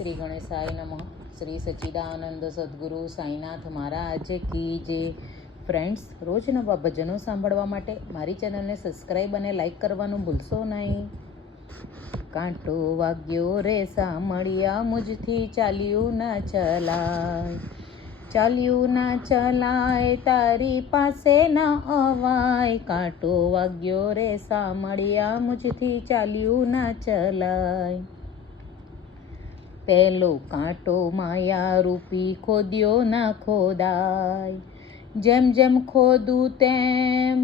શ્રી ગણેશાય નમઃ. શ્રી સચ્ચિદાનંદ સદગુરુ સાંઈનાથ મહારાજ કી જય. ફ્રેન્ડ્સ, રોજ નવા ભજનો સાંભળવા માટે મારી ચેનલને સબસ્ક્રાઈબ અને લાઈક કરવાનું ભૂલશો નહીં. કાંટો વાગ્યો રે સામળિયા, મુજથી ચાલ્યું ના ચલાય, ચાલ્યું ના ચલાય, તારી પાસે ના અવાય. કાંટો વાગ્યો રે સામળિયા, મુજથી ચાલ્યું ના ચલાય. પહેલો કાંટો માયા રૂપી, ખોદ્યો ના ખોદાય. જેમ જેમ ખોદું તેમ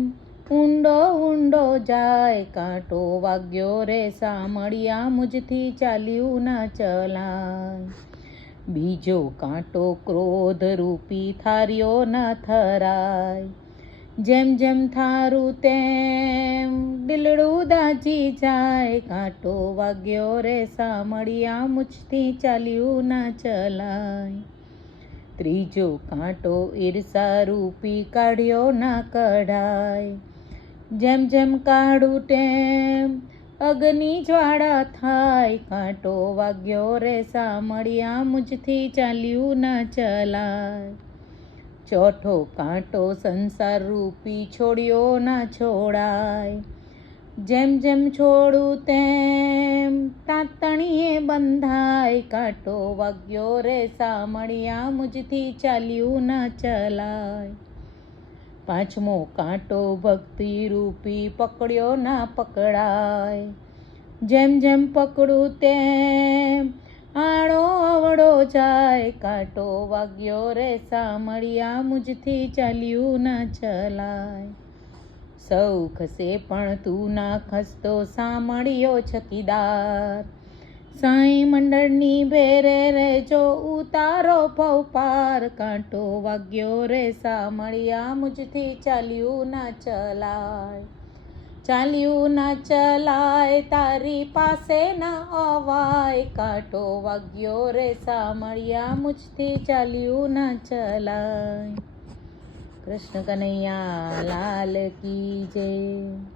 ઊંડો ઊંડો જાય. કાંટો વાગ્યો રે સામળિયા, મુજથી ચાલ્યું ના ચલાય. બીજો કાંટો ક્રોધ રૂપી, થાર્યો ના થરાય. જેમ જેમ થારું તેમ દિલડું દાજી જાય. કાંટો વાગ્યો રે સામળિયા, મુજથી ચાલ્યું ના ચલાય. ત્રીજો કાંટો ઈર્ષા રૂપી, કાઢ્યો ના કઢાય. જેમ જેમ કાઢું તેમ અગ્નિ જ્વાળા થાય. કાંટો વાગ્યો રે સામળિયા, મુજથી ચાલ્યું ના ચલાય. ચોથો કાંટો સંસાર રૂપી, છોડ્યો ના છોડાય. જેમ જેમ છોડું તેમ તાતણીએ બંધાય. કાંટો વાગ્યો રે સામળિયા, મુજથી ચાલ્યું ના ચલાય. પાંચમો કાંટો ભક્તિ રૂપી, પકડ્યો ના પકડાય. જેમ જેમ પકડું તેમ આડો અવળો જાય. કાંટો વાગ્યો રે સામળિયા, મુજથી ચાલ્યું ના ચલાય. સૌ ખસે પણ તું ના ખસતો, સામળિયો છકીદાર. સાંઈ મંડળની ભેરે રહેજો, ઉતારો ભવ પાર. કાંટો વાગ્યો રે સામળિયા, મુજથી ચાલ્યું ના ચલાય. ચાલ્યું ના ચલાય, તારી પાસે ના અવાય. કાંટો વાગ્યો રે સામળિયા, મુજથી ચાલ્યું ના ચલાય. કૃષ્ણ કનૈયા લાલ કી જય.